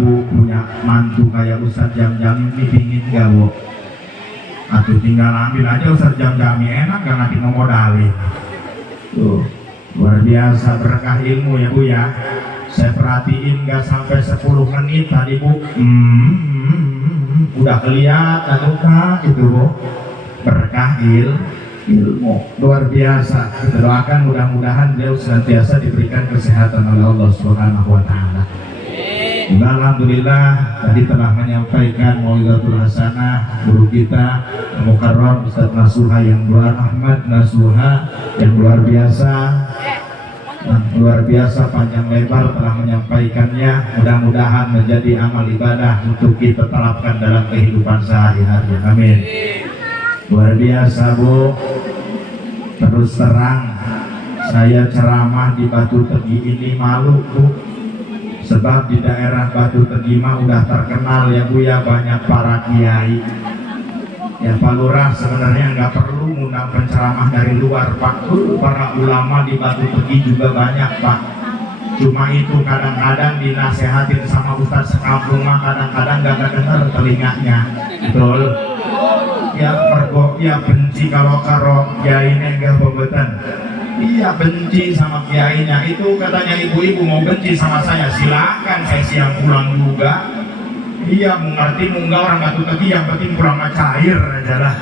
Bu punya mantu kayak Ustadz Jam-Jam ini pingin gak Bu? Atuh tinggal ambil aja Ustadz Jam-Jam, enak gak nanti ngomodalin. Tuh, luar biasa berkah ilmu ya Bu ya. Saya perhatiin gak sampai 10 menit tadi Bu, udah kelihatan muka itu Bu. Berkah ilmu luar biasa. Kita doakan mudah-mudahan beliau senantiasa diberikan kesehatan oleh Allah Subhanahu wa taala. Alhamdulillah tadi telah menyampaikan mau'izatul hasanah guru kita Mukarram Ustaz Nasuha yang luar Ahmad Nasuha yang luar biasa panjang lebar telah menyampaikannya. Mudah-mudahan menjadi amal ibadah untuk kita terapkan dalam kehidupan sehari-hari. Amin. Luar biasa Bu. Terus terang saya ceramah di Batu Tegi ini malu Bu, sebab di daerah Batu Tegi mah udah terkenal ya Bu ya, banyak para kiai ya. Pak Lurah sebenarnya nggak perlu ngundang penceramah dari luar Pak, para ulama di Batu Tegi juga banyak Pak. Cuma itu kadang-kadang dinasehatin sama Ustadz sekampung mah kadang-kadang nggak dengar telinganya. Betul ya, mergo ya benci kalau kiainya enggak pembetan. Iya benci sama kiainya. Itu katanya ibu-ibu mau benci sama saya, silakan, saya siang pulang juga. Iya mengerti enggak orang Batu Tegi, yang penting pulang cair aja lah.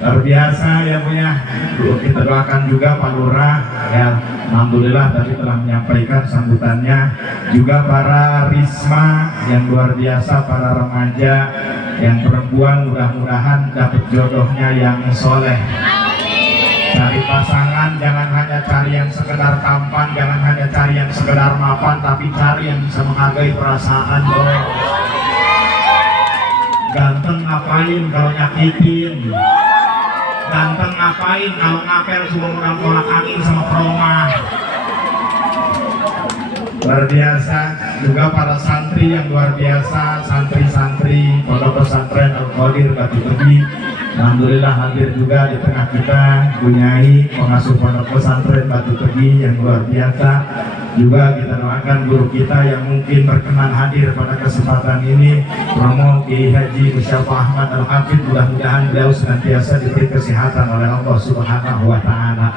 Luar biasa ya Bu ya. Kita doakan juga Pak Lurah ya, alhamdulillah tadi telah menyampaikan sambutannya. Juga para Risma yang luar biasa, para remaja yang perempuan mudah-mudahan dapat jodohnya yang soleh. Cari pasangan jangan hanya cari yang sekedar tampan, jangan hanya cari yang sekedar mapan, tapi cari yang bisa menghargai perasaan loh. Ganteng ngapain kalau nyakitin? Ganteng ngapain kalau ngapel cuma menang tolak angin sama peromah? Luar biasa juga para santri yang luar biasa, santri-santri Pondok Pesantren Al-Qadir Batu Tegi. Alhamdulillah hadir juga di tengah kita Bu Nyai pengasuh Pondok Pesantren Batu Tegi yang luar biasa. Juga kita doakan guru kita yang mungkin berkenan hadir pada kesempatan ini, Romo Kiai Haji Musyafa Ahmad Al-Hafidh. Mudah-mudahan beliau senantiasa diberi kesehatan oleh Allah Subhanahu wa taala.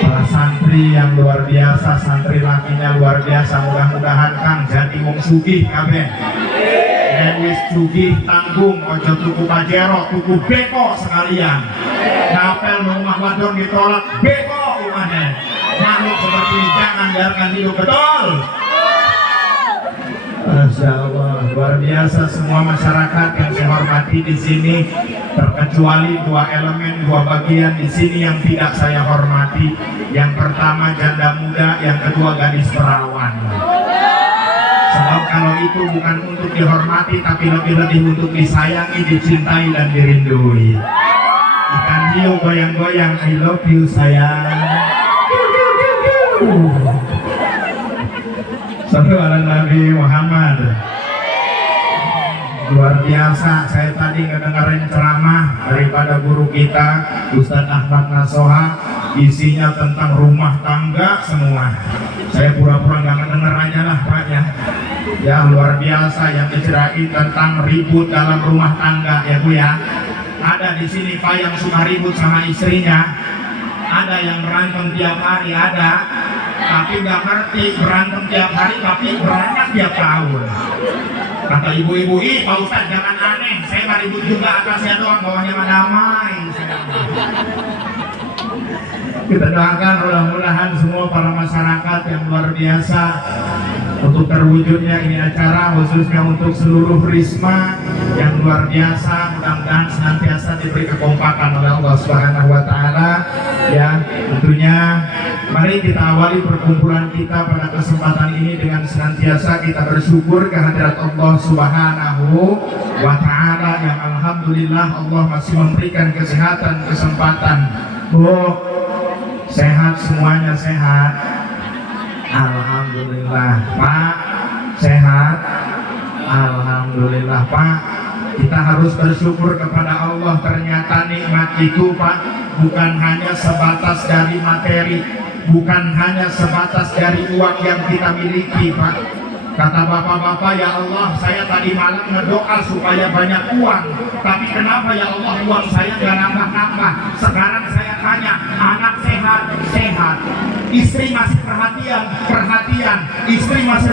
Para santri yang luar biasa, santri lakinya luar biasa, mudah-mudahan Kang jadi wong sugih kabeh. Wis sugih tanggung, ojo tuku pajero, tuku beko sekalian. Ngapel rumah wadon ditolak, beko rumahnya. Makhluk seperti ini jangan biarkan hidup, betul. Masya Allah, luar biasa semua masyarakat yang saya hormati di sini, terkecuali dua elemen, dua bagian di sini yang tidak saya hormati. Yang pertama janda muda, yang kedua gadis perawan. Sebab kalau itu bukan untuk dihormati, tapi lebih-lebih untuk disayangi, dicintai dan dirindui. Ikan hiu goyang-goyang, I love you sayang. Sallu ala Nabi Muhammad. Luar biasa, saya tadi ngedengerin ceramah daripada guru kita Ustadz Ahmad Nasuha, isinya tentang rumah tangga semua. Saya pura-pura nggak ngedenger aja lah Pak ya. Ya luar biasa yang diceritain tentang ribut dalam rumah tangga ya Bu ya. Ada di sini Pak yang suka ribut sama istrinya, ada yang berantem tiap hari, ada tapi nggak ngerti berantem tiap hari tapi beranak tiap tahun. Kata ibu-ibu, ih Pak Ustadz jangan aneh, saya nggak ribut juga, atasnya doang, bawahnya mah damai. Kita doakan mudah-mudahan semua para masyarakat yang luar biasa untuk terwujudnya ini acara, khususnya untuk seluruh Risma yang luar biasa, mudah-mudahan senantiasa diberi kekompakan oleh Allah Subhanahu wa taala. Ya, tentunya mari kita awali perkumpulan kita pada kesempatan ini dengan senantiasa kita bersyukur kehadirat Allah Subhanahu wa taala yang alhamdulillah Allah masih memberikan kesehatan, kesempatan. Bu, sehat semuanya, sehat. Alhamdulillah Pak, sehat. Alhamdulillah Pak. Kita harus bersyukur kepada Allah, ternyata nikmat itu Pak bukan hanya sebatas dari materi, bukan hanya sebatas dari uang yang kita miliki Pak, Kata bapak-bapak, ya Allah, saya tadi malam ngedoa supaya banyak uang, tapi kenapa ya Allah uang saya gak nambah-nambah? Sekarang saya tanya, anak sehat, sehat, istri masih perhatian, istri masih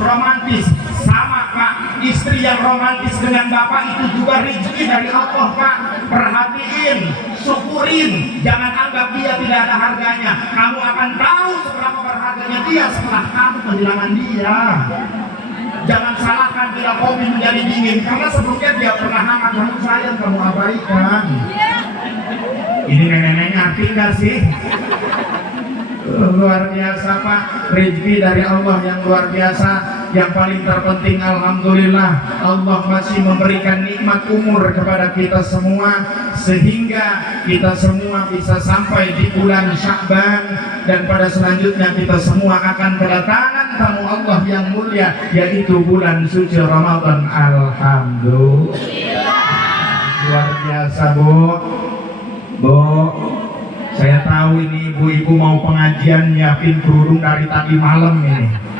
romantis, sama Pak. Istri yang romantis dengan bapak itu juga rezeki dari Allah Pak. Perhatiin, syukurin, jangan anggap dia tidak ada harganya. Kamu akan tahu seberapa berharganya dia setelah kamu kehilangan dia. Jangan salahkan bila kopi menjadi dingin, karena sebelumnya dia pernah hangat, kamu sayang, kamu abaikan. Ini nenek-nenek ngerti gak sih? Luar biasa Pak, rezeki dari Allah yang luar biasa. Yang paling terpenting, alhamdulillah, Allah masih memberikan nikmat umur kepada kita semua, sehingga kita semua bisa sampai di bulan Sya'ban, dan pada selanjutnya kita semua akan kedatangan tamu Allah yang mulia, yaitu bulan suci Ramadan. Alhamdulillah. Luar biasa Bu, saya tahu ini ibu-ibu mau pengajian, nyiapin kerudung dari tadi malam ini.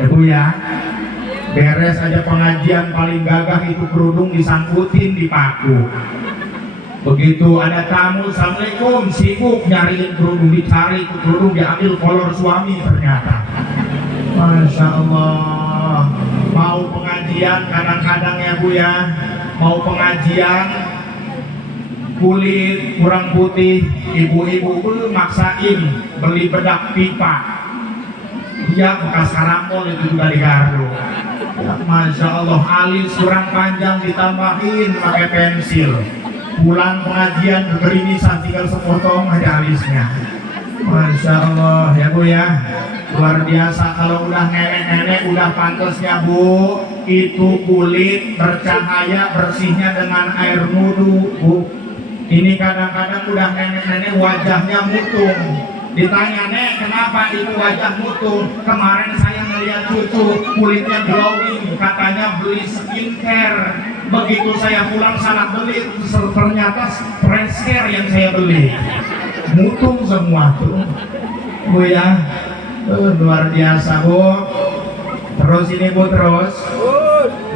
Ya Bu ya, beres aja pengajian paling gagah itu kerudung disangkutin di paku. Begitu ada tamu, assalamualaikum, sibuk nyariin kerudung, dicari ke kerudung, diambil kolor suami ternyata. Masya Allah. Mau pengajian kadang-kadang ya Bu ya, mau pengajian kulit kurang putih, ibu-ibu maksain beli bedak pipa. Dia bekas karambol itu juga digaruk. Ya, Masya Allah, alis kurang panjang ditambahin pakai pensil. Pulang pengajian berimisan, tinggal sepotong aja alisnya. Masya Allah ya Bu ya, luar biasa. Kalau udah nenek-nenek udah pantasnya Bu, itu kulit bercahaya bersihnya dengan air wudu Bu. Ini kadang-kadang udah nenek-nenek wajahnya mutung. Ditanya, Nek, kenapa itu wajah mutung? Kemarin saya melihat cucu kulitnya glowing, katanya beli skincare. Begitu saya pulang salah beli, ternyata fresh care yang saya beli mutung semua tuh Bu ya. Luar biasa Bu. Terus ini Bu, terus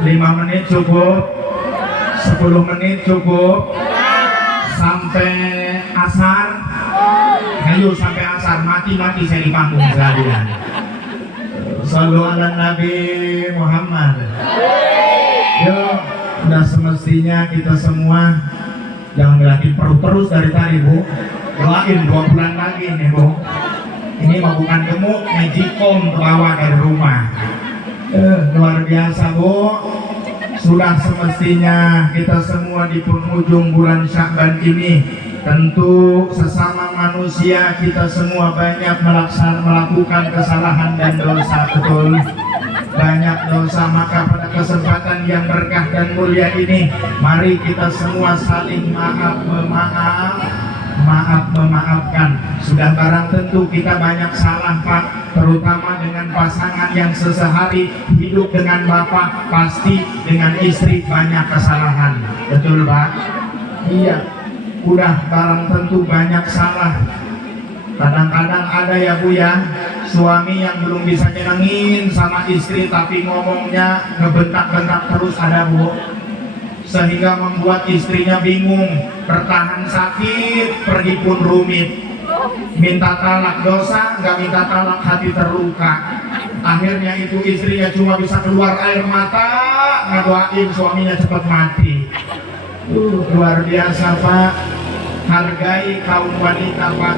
5 menit cukup, 10 menit cukup, sampai asar. Ayo sampai asar, mati-mati saya di panggung sekalian. Shallu ala Nabi Muhammad. Yuk, udah semestinya kita semua jangan ngeliatin perut terus dari tadi Bu. Doain 2 bulan lagi nih Bu. Ini mah bukan gemuk, magicom ke bawah dari rumah. Luar biasa Bu. Sudah semestinya kita semua di penghujung bulan Sya'ban ini, tentu sesama manusia kita semua banyak melakukan kesalahan dan dosa, betul, banyak dosa. Maka pada kesempatan yang berkah dan mulia ini, mari kita semua saling memaafkan. Sudah barang tentu kita banyak salah Pak, terutama dengan pasangan yang sesehari hidup dengan bapak, pasti dengan istri banyak kesalahan, betul Pak? Iya, udah barang tentu banyak salah. Kadang-kadang ada ya Bu ya, suami yang belum bisa nyenengin sama istri, tapi ngomongnya ngebentak-bentak terus, ada Bu, sehingga membuat istrinya bingung, bertahan sakit, pergi pun rumit. Minta talak dosa, nggak minta talak hati terluka. Akhirnya itu istrinya cuma bisa keluar air mata ngedoain suaminya cepat mati. Luar biasa Pak. Hargai kaum wanita Pak,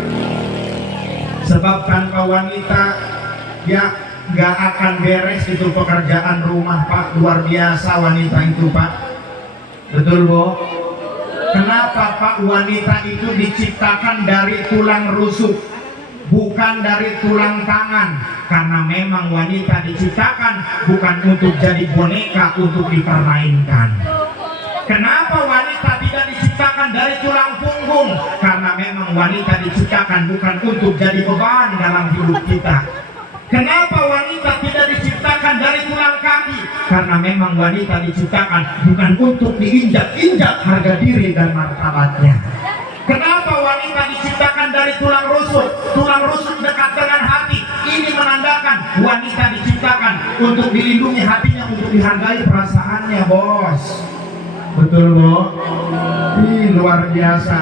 sebab tanpa wanita ya nggak akan beres itu pekerjaan rumah Pak. Luar biasa wanita itu Pak, betul Bu? Kenapa Pak wanita itu diciptakan dari tulang rusuk, bukan dari tulang tangan? Karena memang wanita diciptakan bukan untuk jadi boneka untuk dipermainkan. Kenapa wanita tidak diciptakan dari tulang punggung? Karena memang wanita diciptakan bukan untuk jadi beban dalam hidup kita. Kenapa wanita tidak diciptakan dari tulang kaki? Karena memang wanita diciptakan bukan untuk diinjak-injak harga diri dan martabatnya. Kenapa wanita diciptakan dari tulang rusuk? Tulang rusuk dekat dengan hati. Ini menandakan diciptakan, wanita diciptakan untuk dilindungi hatinya, untuk dihargai perasaannya, bos. Betul, Bu? Ih, luar biasa.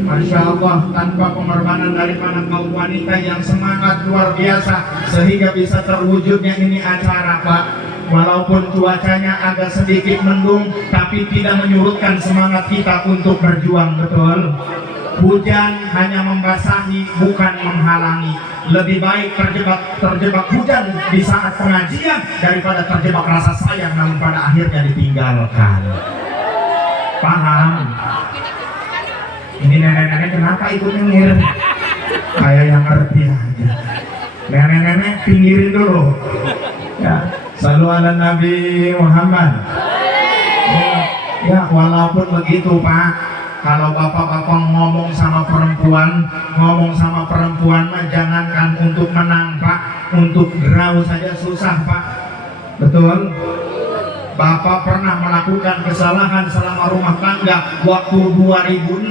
Masya Allah, tanpa pengorbanan daripada kaum wanita yang semangat luar biasa, sehingga bisa terwujudnya ini acara, Pak. Walaupun cuacanya agak sedikit mendung, tapi tidak menyurutkan semangat kita untuk berjuang, betul? Hujan hanya membasahi, bukan menghalangi. Lebih baik terjebak hujan di saat pengajian daripada terjebak rasa sayang namun pada akhirnya ditinggalkan. Paham? Ini nenek-nenek kenapa ikut nyengir? Kayak yang ngerti aja. Nenek-nenek pinggirin dulu. Ya, selalu ada Nabi Muhammad. Ya, walaupun begitu, Pak, kalau bapak-bapak ngomong sama perempuan mah jangankan untuk menang, Pak, untuk draw saja susah, Pak. Betul? Bapak pernah melakukan kesalahan selama rumah tangga waktu 2006,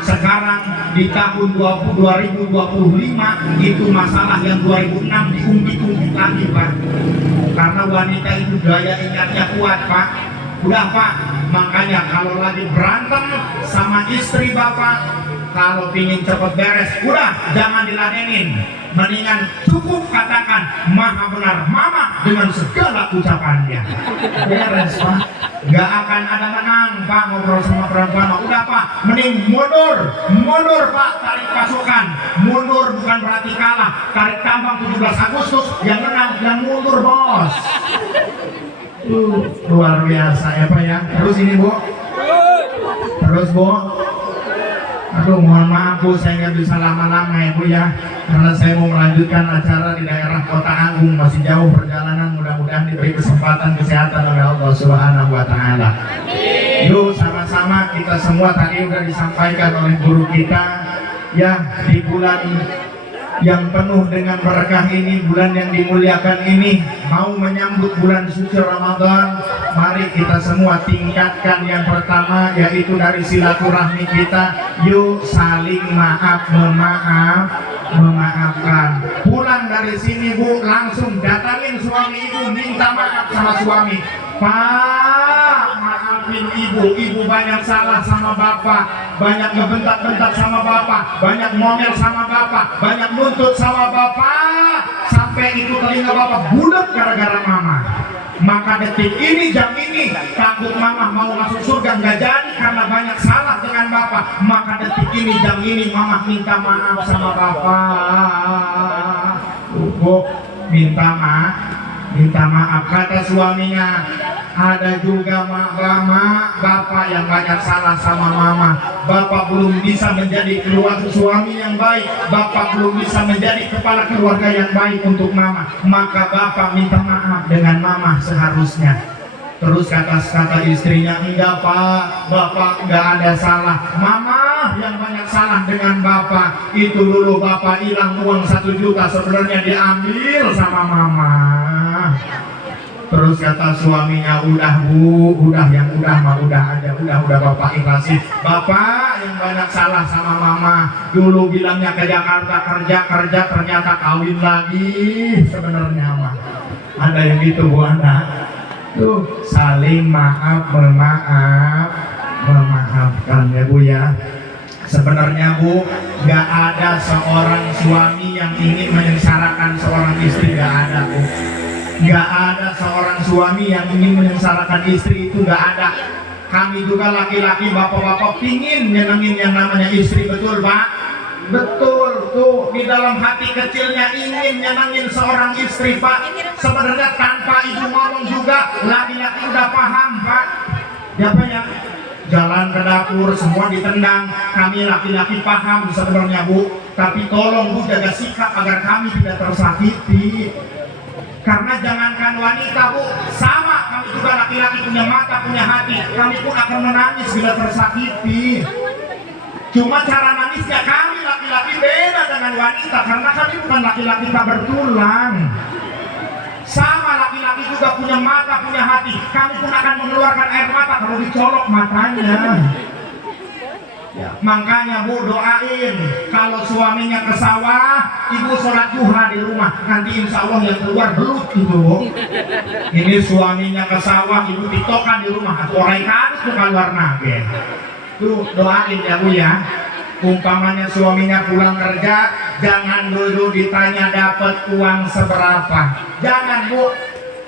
sekarang di tahun 2025 itu masalah yang 2006 diungkit-ungkit lagi, Pak. Karena wanita itu daya ingatnya kuat, Pak. Udah, Pak, makanya kalau lagi berantem sama istri Bapak, kalau pingin cepet beres, udah jangan diladenin, mendingan cukup katakan maha benar mama dengan segala ucapannya. Beres, Pak. Gak akan ada menang, Pak, ngobrol sama perempuan. Udah, Pak, mending mundur, Pak, tarik pasukan. Mundur bukan berarti kalah, tarik tambang 17 Agustus, yang menang yang mundur, bos. Luar biasa ya, Pak, ya. Terus ini, Bu, Bu. Aduh, mohon maaf, Bu, saya nggak bisa lama-lama ya, Bu, ya, karena saya mau melanjutkan acara di daerah Kota Agung, masih jauh perjalanan. Mudah-mudahan diberi kesempatan kesehatan oleh Allah Subhanahu wa Ta'ala. Yuk, sama-sama kita semua, tadi udah disampaikan oleh guru kita, ya, di bulan yang penuh dengan berkah ini, bulan yang dimuliakan ini, mau menyambut bulan suci Ramadan, mari kita semua tingkatkan yang pertama, yaitu dari silaturahmi kita. Yuk saling memaafkan. Pulang dari sini, Bu, langsung datangin suami ibu, minta maaf sama suami. Pak, maafin ibu banyak salah sama bapak, banyak ngebentak-bentak sama bapak, banyak ngomel sama bapak, banyak nuntut sama bapak, sampai itu telinga bapak budak gara-gara mama. Maka detik ini, jam ini, takut mama mau masuk surga nggak jadi karena banyak salah dengan bapak. Maka detik ini, jam ini, mama minta maaf sama bapak. Bu, minta maaf, kata suaminya. Ada juga bapak yang banyak salah sama mama. Bapak belum bisa menjadi suami yang baik, bapak belum bisa menjadi kepala keluarga yang baik untuk mama. Maka bapak minta maaf dengan mama seharusnya. Terus kata istrinya, enggak, Pak, bapak enggak ada salah, mama yang banyak salah dengan bapak. Itu dulu bapak hilang uang 1 juta, sebenarnya diambil sama mama. Terus kata suaminya, udah, Bu, udah, yang udah mah udah aja, udah bapak ikhlasin. Bapak yang banyak salah sama mama, dulu bilangnya ke Jakarta kerja, ternyata kawin lagi. Sebenarnya mah ada yang gitu, Bu, anak. Tuh, saling memaafkan ya, Bu, ya. Sebenarnya, Bu, gak ada seorang suami yang ingin menyengsarakan seorang istri, gak ada, Bu. Gak ada seorang suami yang ingin menyengsarakan istri, itu gak ada. Kami juga laki-laki, bapak-bapak pingin nyenengin yang namanya istri, betul, Pak? Betul, tuh, di dalam hati kecilnya ingin nyenengin seorang istri, Pak. Sebenarnya tanpa ibu ngomong juga, laki-laki udah paham, Pak. Ya, Pak, ya? Jalan ke dapur, semua ditendang. Kami laki-laki paham sebenarnya, Bu. Tapi tolong, Bu, jaga sikap agar kami tidak tersakiti. Karena jangankan wanita, Bu, sama kami juga laki-laki punya mata, punya hati. Kami pun akan menangis bila tersakiti. Cuma cara nangisnya kami laki-laki beda dengan wanita, karena kami bukan laki-laki tak bertulang. Sama laki-laki juga punya mata, punya hati. Kami pun akan mengeluarkan air mata kalau dicolok matanya. Ya, makanya Bu doain kalau suaminya ke sawah, ibu sholat duha di rumah. Nanti insya Allah yang keluar belut itu Bu. Ini suaminya ke sawah, ibu tiktokan di rumah. Atau orang kadut tuh keluar nage. Tuh doain ya Bu ya. Umpamanya suaminya pulang kerja, jangan dulu ditanya dapat uang seberapa. Jangan Bu.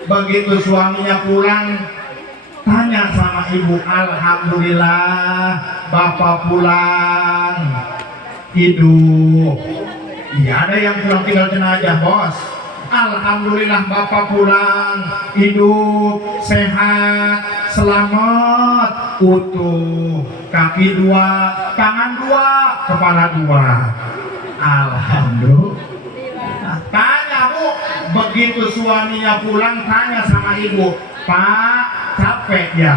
Begitu suaminya pulang, tanya sama ibu, alhamdulillah bapak pulang hidup. Iya, ada yang pulang tinggal jenazah bos. Alhamdulillah bapak pulang hidup, sehat, selamat, utuh, kaki 2, tangan 2, kepala 2. Alhamdulillah. Tanya Bu, begitu suaminya pulang, tanya sama ibu, Pak, capek ya?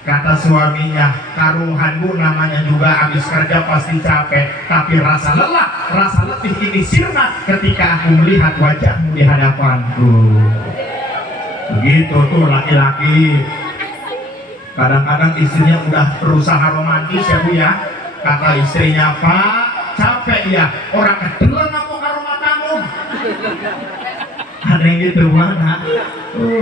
Kata suaminya, karuhan Bu, namanya juga habis kerja pasti capek, tapi rasa lelah, rasa letih ini sirna ketika aku melihat wajahmu di hadapanku. Begitu tuh laki-laki. Kadang-kadang istrinya udah berusaha romantis ya Bu ya. Kata istrinya, Pak, capek ya? Orang kedelan aku ke rumah tamu. Ada yang gitu mana?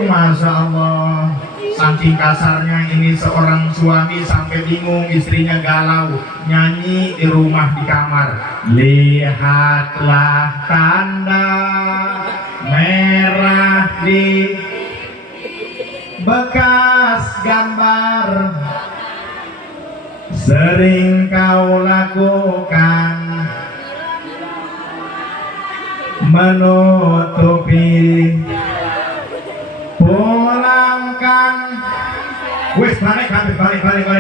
Masya Allah, saking kasarnya ini seorang suami sampai bingung, istrinya galau, nyanyi di rumah di kamar. Lihatlah tanda merah di bekas gambar sering kau lakukan, menutupi, pulangkan. Wes balik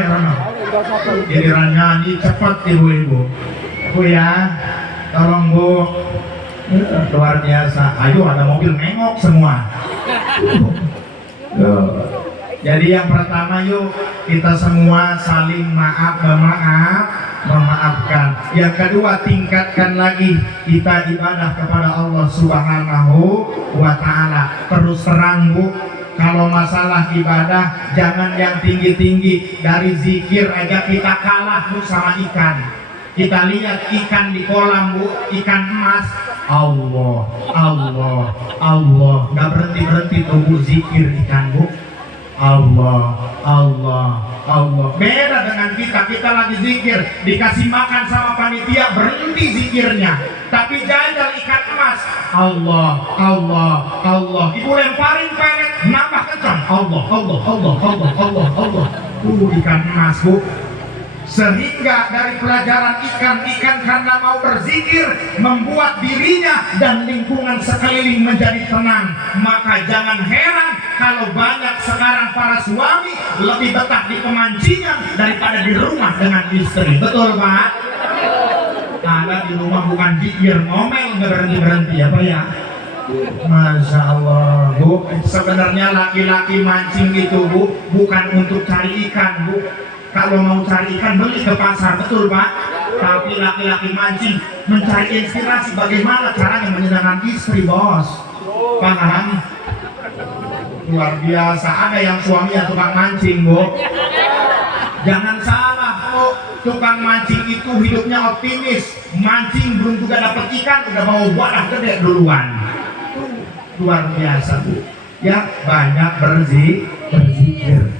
Rono. Jadi nyanyi cepat ibu-ibu. Bu ya, tolong Bu. Luar biasa. Ayo ada mobil nengok semua. Jadi yang pertama yuk kita semua saling memaafkan. Yang kedua, tingkatkan lagi kita ibadah kepada Allah Subhanahu wa Ta'ala. Terus terang Bu, kalau masalah ibadah jangan yang tinggi-tinggi. Dari zikir aja kita kalah Bu sama ikan. Kita lihat ikan di kolam Bu, ikan emas, Allah, Allah, Allah, nggak berhenti tuh Bu zikir ikan Bu. Allah, Allah, Allah. Beda dengan kita lagi zikir, dikasih makan sama panitia, berhenti zikirnya. Tapi jajal ikan emas, Allah, Allah, Allah. Ibu lemparin pelet, nambah kencang, Allah, Allah, Allah, Allah, Allah, Allah. Ikan emas Bu. Sehingga dari pelajaran ikan karena mau berzikir membuat dirinya dan lingkungan sekeliling menjadi tenang. Maka jangan heran kalau banyak sekarang para suami lebih betah di pemancingan daripada di rumah dengan istri. Betul Pak? Ada di rumah bukan zikir, ngomel nggak berhenti apa ya? Masya Allah Bu, sebenarnya laki-laki mancing itu Bu bukan untuk cari ikan Bu. Kalau mau cari ikan beli ke pasar, betul Pak? Tapi laki-laki mancing mencari inspirasi bagaimana caranya menyenangkan istri bos. Paham? Luar biasa. Ada yang suaminya tukang mancing Bu. Jangan salah Bu, tukang mancing itu hidupnya optimis. Mancing belum juga dapat ikan udah bawa wadah gede duluan. Luar biasa Bu. Ya banyak berzikir.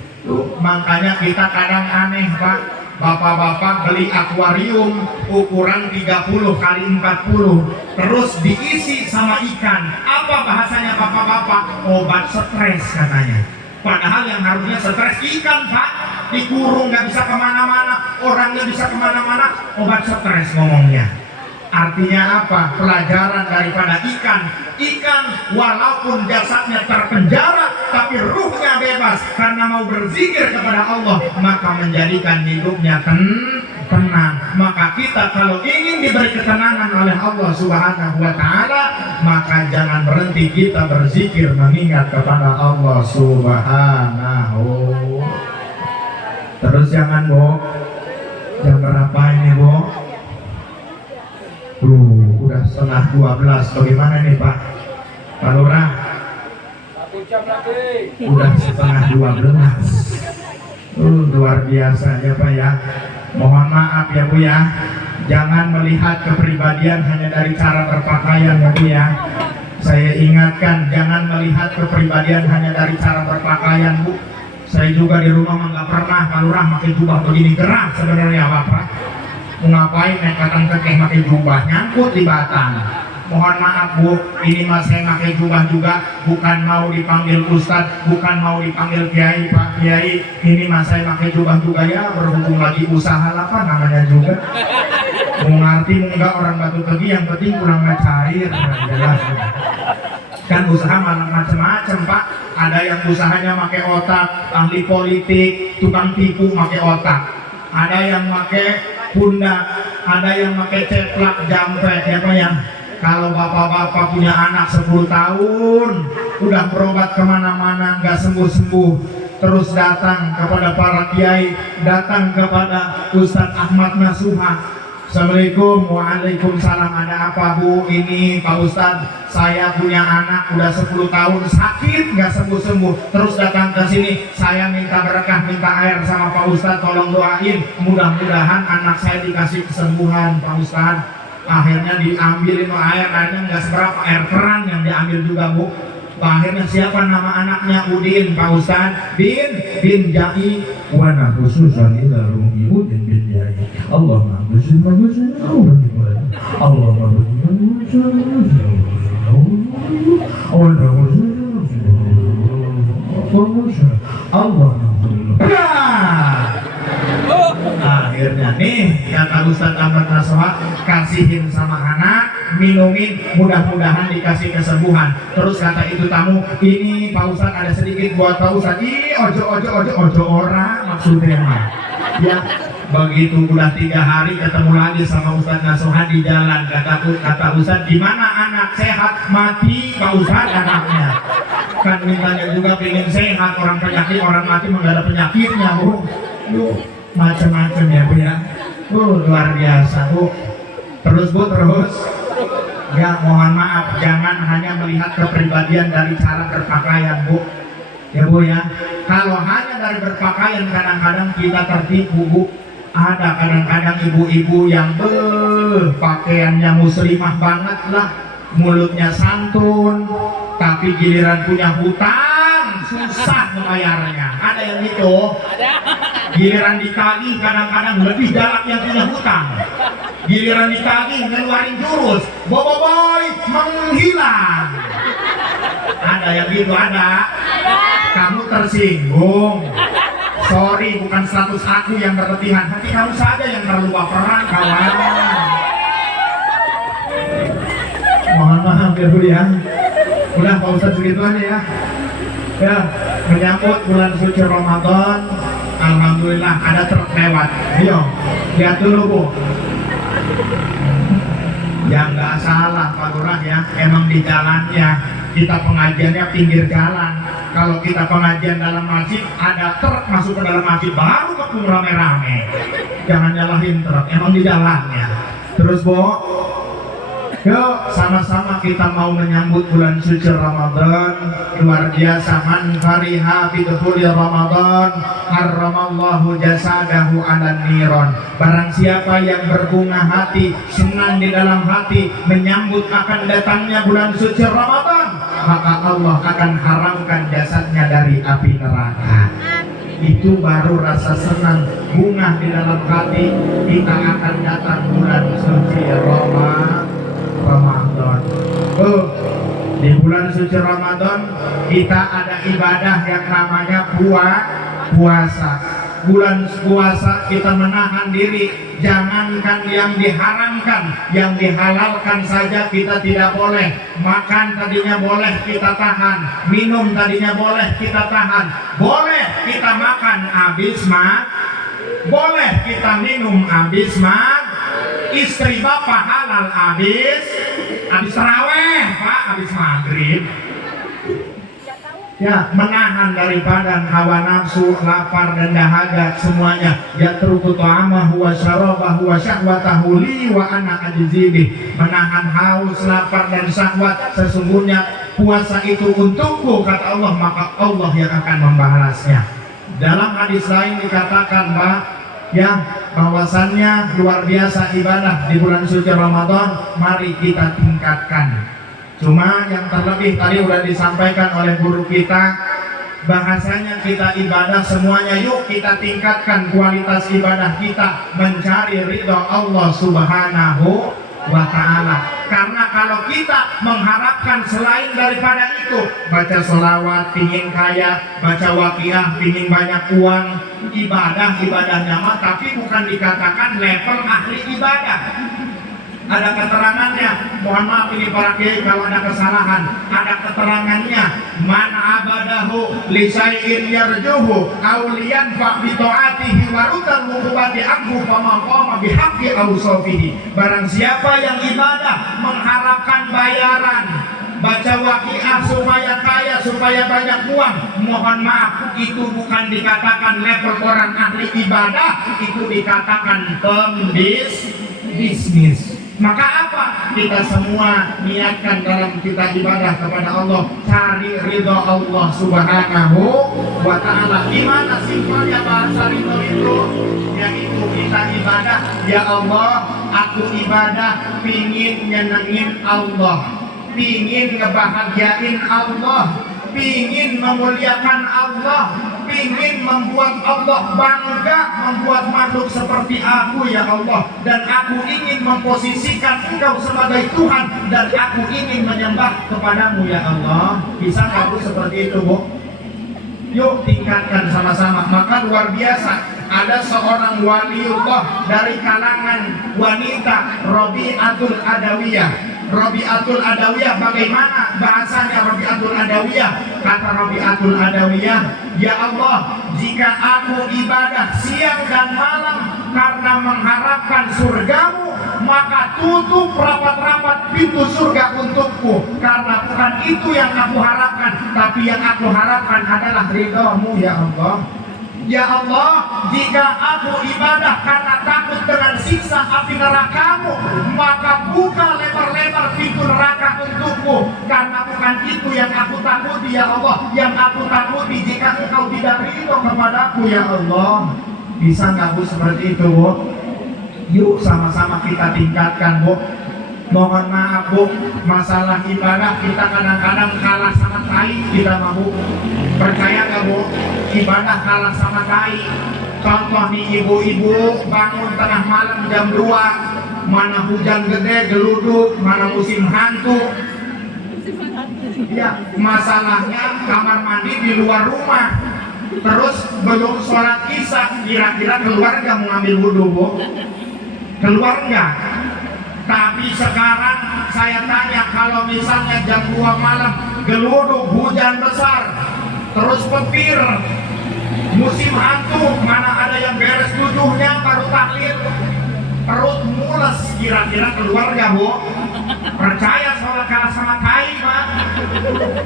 Makanya kita kadang aneh Pak, bapak-bapak beli akuarium ukuran 30 kali 40 terus diisi sama ikan. Apa bahasanya bapak-bapak? Obat stres katanya. Padahal yang harusnya stres ikan Pak, dikurung nggak bisa kemana-mana, orang nggak bisa kemana-mana, obat stres ngomongnya. Artinya apa? Pelajaran daripada ikan walaupun jasadnya terpenjara tapi ruhnya bebas karena mau berzikir kepada Allah, maka menjadikan hidupnya tenang. Maka kita kalau ingin diberi ketenangan oleh Allah Subhanahu wa Ta'ala, maka jangan berhenti kita berzikir mengingat kepada Allah Subhanahu. Terus jangan Bu, jam berapa ini Bu? Udah setengah 12. Bagaimana nih Pak? Pak Lurah? 1 jam lagi. Udah setengah 12. Luar biasa ya Pak ya. Mohon maaf ya Bu ya, jangan melihat kepribadian hanya dari cara berpakaian ya Bu ya. Saya ingatkan, jangan melihat kepribadian hanya dari cara berpakaian Bu. Saya juga di rumah nggak pernah kalurah pakai jubah begini, gerah sebenarnya Bapak. Mau ngapain nekatan kekeh pakai jubah, nyangkut di batang. Mohon maaf Bu, ini mas saya pakai jubah juga bukan mau dipanggil Ustadz, bukan mau dipanggil Kiai, Pak Kiai. Ini mas saya pakai jubah juga ya berhubung lagi usaha apa namanya juga. Mau ngerti enggak orang batu tegi, yang penting kurang cair, jelas. Kan usaha macam-macam Pak. Ada yang usahanya pakai otak, ahli politik, tukang tipu pakai otak. Ada yang pakai pundak, ada yang pakai ceplak, jampret, ya Pak ya. Kalau bapak-bapak punya anak 10 tahun, udah berobat kemana-mana nggak sembuh-sembuh, terus datang kepada para kiai, datang kepada Ustadz Ahmad Nasuha. Assalamualaikum, waalaikumsalam, ada apa Bu? Ini Pak Ustadz, saya punya anak udah 10 tahun sakit nggak sembuh-sembuh, terus datang ke sini, saya minta berkah, minta air sama Pak Ustadz, tolong doain, mudah-mudahan anak saya dikasih kesembuhan Pak Ustadz. Akhirnya diambilin airnya nggak seberapa, air keran yang diambil juga Bu. Akhirnya siapa nama anaknya? Udin Pak Ustadz, bin Jai wa khususan ila rumi Udin bin Jai. Allahumma khususan Allah akhirnya nih kata Ustadz Ahmad Nasuha, kasihin sama anak, minumin, mudah-mudahan dikasih kesembuhan. Terus kata itu tamu, ini Pak Ustadz ada sedikit buat Pak Ustadz. Ih, ojo orang maksudnya mah. Ya, begitu udah 3 hari ketemu lagi sama Ustadz Nasuha di jalan. Kata Ustadz, gimana anak sehat? Mati Pak Ustadz anaknya. Kan mintanya juga pengen sehat, orang penyakit, orang mati nggak ada penyakitnya Bu. Macam-macam ya Bu ya. Luar biasa Bu. Terus ya mohon maaf, jangan hanya melihat kepribadian dari cara berpakaian Bu. Ya Bu ya, kalau hanya dari berpakaian kadang-kadang kita tertipu Bu. Ada kadang-kadang ibu-ibu yang pakaiannya muslimah banget lah, mulutnya santun, tapi giliran punya hutang susah membayarnya. Ada yang gitu. Giliran ditagih kadang-kadang lebih galak yang punya hutang. Giliran ditagih ngeluarin jurus, boboiboy menghilang. Ada yang gitu, ada. Kamu tersinggung. Sorry, bukan status aku yang berlebihan, hati kamu saja yang terlalu baperan kawan. Mohon maaf ya Bu ya. Udah Pak Ustadz segitu aja ya. Ya, menyambut bulan suci Ramadan, alhamdulillah ada truk lewat. Ayo, lihat dulu Bu. Ya nggak salah Pak Lurah ya, emang di jalannya. Kita pengajiannya pinggir jalan. Kalau kita pengajian dalam masjid, ada truk masuk ke dalam masjid, baru kepung rame-rame. Jangan nyalahin truk, emang di jalannya. Terus Bu, yuk sama-sama kita mau menyambut bulan suci Ramadan. Luar biasa, man fariha fi dukhuli Ramadan harramallahu jasadahu 'alan niron. Barang siapa yang berbunga hati, senang di dalam hati menyambut akan datangnya bulan suci Ramadan, maka Allah akan haramkan jasadnya dari api neraka. Itu baru rasa senang, bunga di dalam hati, kita akan datang bulan suci Ramadan. Di bulan suci Ramadan kita ada ibadah yang namanya puasa. Bulan puasa kita menahan diri, jangankan yang diharamkan, yang dihalalkan saja kita tidak boleh. Makan tadinya boleh kita tahan, minum tadinya boleh kita tahan, boleh kita makan habis boleh kita minum habis istri bapak halal habis taraweh Pak, habis maghrib. Ya, menahan daripada hawa nafsu, lapar dan dahaga semuanya. Yatruku ta'amahu wa syarabahu wa syahwatahu li wa ana ajzibi. Menahan haus, lapar dan syahwat, sesungguhnya puasa itu untukku kata Allah, maka Allah yang akan membalasnya. Dalam hadis lain dikatakan, Pak, ya, bahwasannya luar biasa ibadah di bulan suci Ramadan, mari kita tingkatkan. Cuma yang terlebih tadi udah disampaikan oleh guru kita, bahasanya kita ibadah semuanya, yuk kita tingkatkan kualitas ibadah kita mencari ridha Allah Subhanahu wa ta'ala. Karena kalau kita mengharapkan selain daripada itu, baca sholawat pingin kaya, baca waqiah pingin banyak uang, ibadahnya mah, tapi bukan dikatakan level ahli ibadah. Ada keterangannya, mohon maaf ini para kiai kalau ada kesalahan, ada keterangannya, man abadahu li syai'in yarjuhu auliyan fa bi ta'atihi wa rutan muqbati anhu fama qama bi haqqi awsafihi. Barang siapa yang ibadah mengharapkan bayaran, baca waqiah supaya kaya, supaya banyak uang, mohon maaf, itu bukan dikatakan level orang ahli ibadah, itu dikatakan bisnis. Maka apa? Kita semua niatkan dalam kita ibadah kepada Allah, cari ridha Allah Subhanahu wa ta'ala. Gimana simpelnya bahasa ridha itu? Yaitu kita ibadah, ya Allah, aku ibadah pingin nyenengin Allah, pingin ngebahagiain Allah, pingin memuliakan Allah, pingin membuat Allah bangga, membuat makhluk seperti aku ya Allah, dan aku ingin memposisikan Engkau sebagai Tuhan, dan aku ingin menyembah kepadamu ya Allah. Bisa kamu seperti itu, Bu? Yuk tingkatkan sama-sama. Maka luar biasa, ada seorang waliullah dari kalangan wanita, Rabi'atul Adawiyah. Rabi'atul Adawiyah, bagaimana bahasanya Rabi'atul Adawiyah? Kata Rabi'atul Adawiyah, ya Allah, jika aku ibadah siang dan malam karena mengharapkan surgamu, maka tutup rapat-rapat pintu surga untukku, karena bukan itu yang aku harapkan, tapi yang aku harapkan adalah ridhamu ya Allah. Ya Allah, jika aku ibadah karena takut dengan siksa api nerakamu, maka buka lebar-lebar pintu neraka untukku, karena bukan itu yang aku takuti ya Allah. Yang aku takuti jika Engkau tidak ridho kepadaku ya Allah. Bisa nggak Bu seperti itu, Bu? Yuk sama-sama kita tingkatkan, Bu. Mohon maaf Bu, masalah ibadah kita kadang-kadang kalah sama tai, kita mau percaya nggak Bu? Ibadah kalah sama tai. Contoh nih, ibu-ibu bangun tengah malam jam 2, mana hujan gede geluduk, mana musim hantu. Ya, masalahnya kamar mandi di luar rumah, terus belum sholat isya, kira-kira keluar nggak mau ngambil wudhu Bu? Keluar nggak? Tapi sekarang saya tanya, kalau misalnya jam 2 malam geluduk, hujan besar, terus petir, musim hantu, mana ada yang beres 7-nya baru tahlil, perut mules, kira-kira keluar gak Bu? Percaya soal kalah sama tai Pak?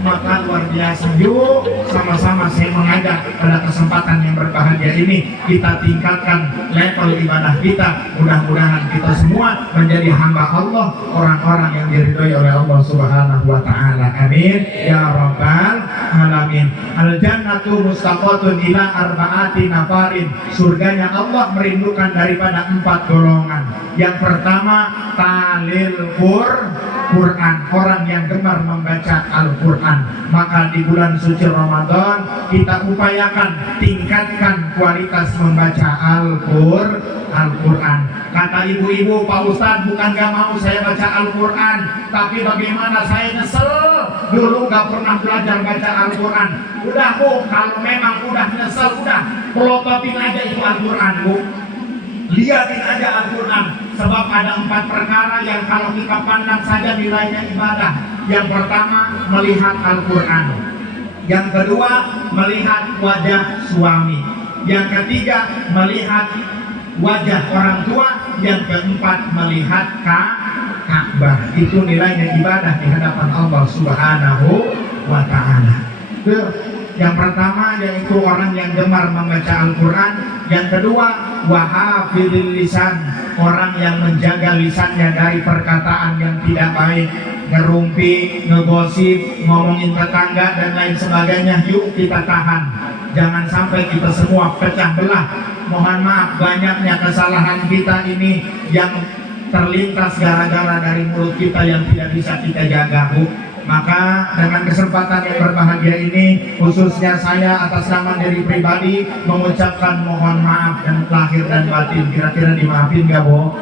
Maka luar biasa, yuk sama-sama saya mengajak pada kesempatan yang berbahagia ini, kita tingkatkan level ibadah kita. Mudah-mudahan kita semua menjadi hamba Allah, orang-orang yang diridhoi oleh Allah Subhanahu wa ta'ala. Amin ya rabbal alamin. Al-jannatu mustaqatun ila arba'ati nafarin. Surganya Allah merindukan daripada 4 golongan. Yang pertama, talil Quran, orang yang gemar membaca Al-Quran. Maka di bulan suci Ramadan kita upayakan tingkatkan kualitas membaca Al-Quran. Kata ibu-ibu, Pak Ustadz, bukan gak mau saya baca Al-Quran, tapi bagaimana saya nyesel dulu gak pernah belajar baca Al-Quran. Udah Bu, kalau memang udah nyesel, udah pelotopin aja itu Al-Quran Bu, lihatin aja Al-Quran. Sebab ada 4 perkara yang kalau kita pandang saja nilainya ibadah. Yang pertama, melihat Al-Quran. Yang kedua, melihat wajah suami. Yang ketiga, melihat wajah orang tua. Yang keempat, melihat Ka'bah. Itu nilainya ibadah di hadapan Allah Subhanahu wa ta'ala. Yang pertama yaitu orang yang gemar membaca Al-Quran. Yang kedua, wahafidil lisan, orang yang menjaga lisannya dari perkataan yang tidak baik, ngerumpi, ngegosip, ngomongin tetangga dan lain sebagainya. Yuk kita tahan, jangan sampai kita semua pecah belah. Mohon maaf, banyaknya kesalahan kita ini yang terlintas gara-gara dari mulut kita yang tidak bisa kita jaga, Bu. Maka dengan kesempatan yang berbahagia ini, khususnya saya atas nama diri pribadi mengucapkan mohon maaf dan lahir dan batin. Kira-kira dimaafin gak, Bu?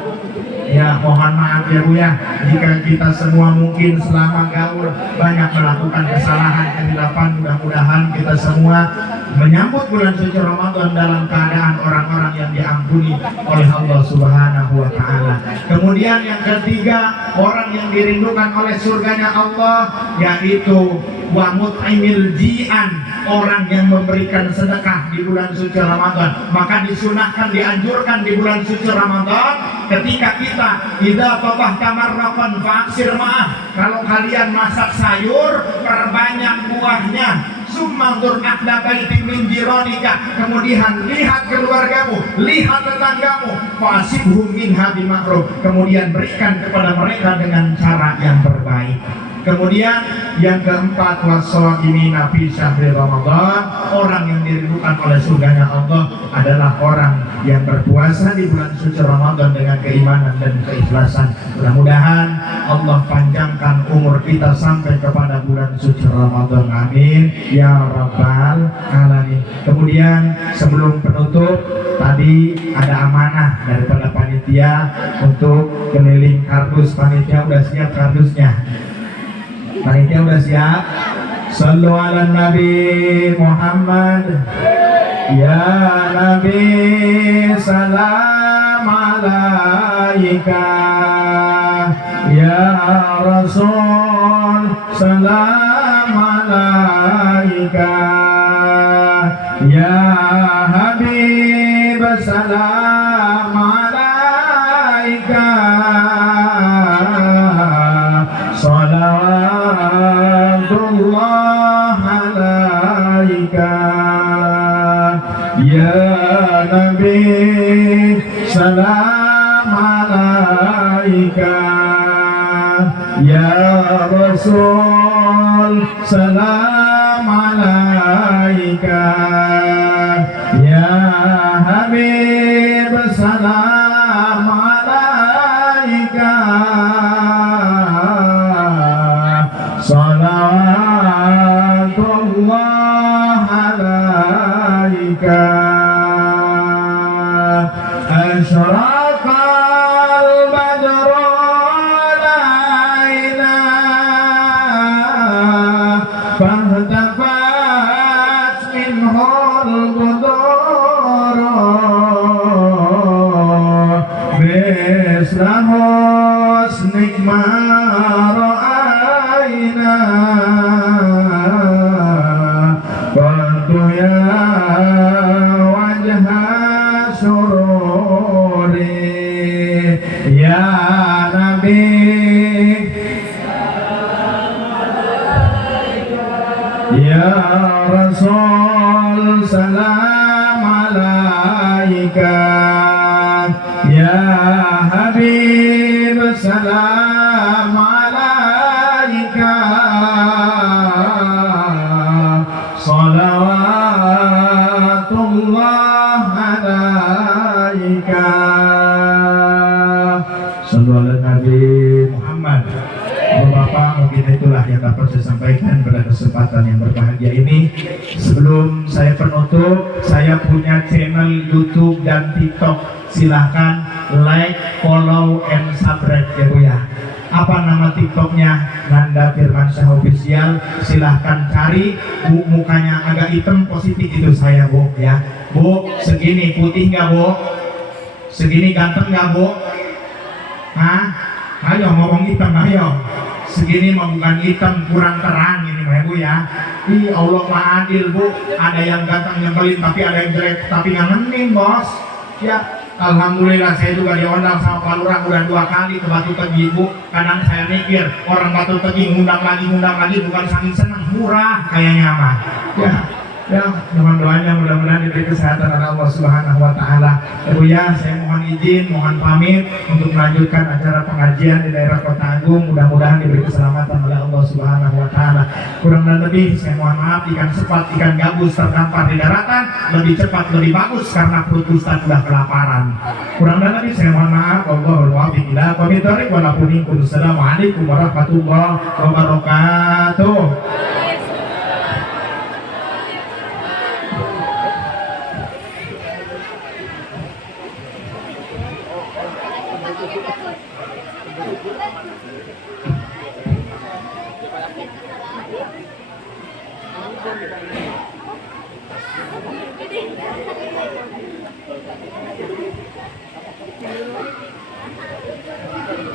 Ya, mohon maaf ya, Bu ya, jika kita semua mungkin selama gaul banyak melakukan kesalahan kehilafan. Mudah-mudahan kita semua menyambut bulan suci Ramadan dalam keadaan orang-orang yang diampuni oleh Allah Subhanahu wa Ta'ala. Kemudian yang ketiga, orang yang dirindukan oleh surganya Allah, yaitu wa mut'imil ji'an, orang yang memberikan sedekah di bulan suci Ramadan. Maka disunahkan, dianjurkan di bulan suci Ramadan ketika kita idza tabahta marratan fa'aksir ma'ah, kalau kalian masak sayur perbanyak buahnya. Summandur ahda baiti min jironika, kemudian lihat keluargamu, lihat tetanggamu, fasibhum minha bima'ruf, kemudian berikan kepada mereka dengan cara yang terbaik. Kemudian yang keempat, wasawimina fi syahri Ramadan, orang yang dirindukan oleh surganya Allah adalah orang yang berpuasa di bulan suci Ramadan dengan keimanan dan keikhlasan. Mudah-mudahan Allah panjangkan umur kita sampai kepada bulan suci Ramadan, amin ya rabbal alamin. Kemudian sebelum penutup, tadi ada amanah daripada panitia untuk keliling kardus. Panitia udah siap kardusnya? Panitia udah siap? Sallu ala Nabi Muhammad. Ya Nabi salam alaika, ya Rasul salam alaika, ya Habib salam alaika, salawatullah alaika, ya Nabi salam alaika, ya Rasul salam alaika, ya Habib salam alaika, salawatullah alaika. Asyraqal badru alaina fahtafat minhul budur misla husnik ma ra'aina qaddu ya wajha sururi, ya Nabi ya Rasul salam alaika, ya Habib salam alaika, salawatullah alaika. Sallu ala Nabi Muhammad. Bapak, mungkin itulah yang dapat saya sampaikan pada kesempatan yang berbahagia ini. Sebelum saya penutup, saya punya channel YouTube dan TikTok. Silahkan like, follow, and subscribe ya Bu ya. Apa nama TikToknya? Nanda Firmansyah Official. Silahkan cari. Bu, mukanya agak hitam positif itu saya Bu ya. Bu, segini putih nggak Bu? Segini ganteng nggak Bu? Hah? Ayo ngomong hitam, ayo. Segini mah bukan hitam, kurang terang ini mah Bu ya. Ih, Allah mah adil Bu. Ada yang ganteng nyebelin, tapi ada yang jelek tapi ngangenin Bos. Ya, alhamdulillah saya juga diundang sama Pak Lurah udah 2 kali ke Batu Tegi Bu. Kadang saya mikir orang Batu Tegi ngundang lagi bukan saking senang, murah kayaknya mah. Ya, Ya, mohon doanya mudah-mudahan diberi kesehatan oleh Allah Subhanahu wa taala. Ibu ya, saya mohon izin, mohon pamit untuk melanjutkan acara pengajian di daerah Kota Agung. Mudah-mudahan diberi keselamatan oleh Allah Subhanahu wa taala. Kurang dan lebih saya mohon maaf, ikan sepat, ikan gabus terdampar di daratan lebih cepat, lebih bagus karena perut Ustaz sudah kelaparan. Kurang dan lebih saya mohon maaf. Wallahul muwaffiq ila aqwamit thoriq. Wassalamualaikum warahmatullahi wabarakatuh.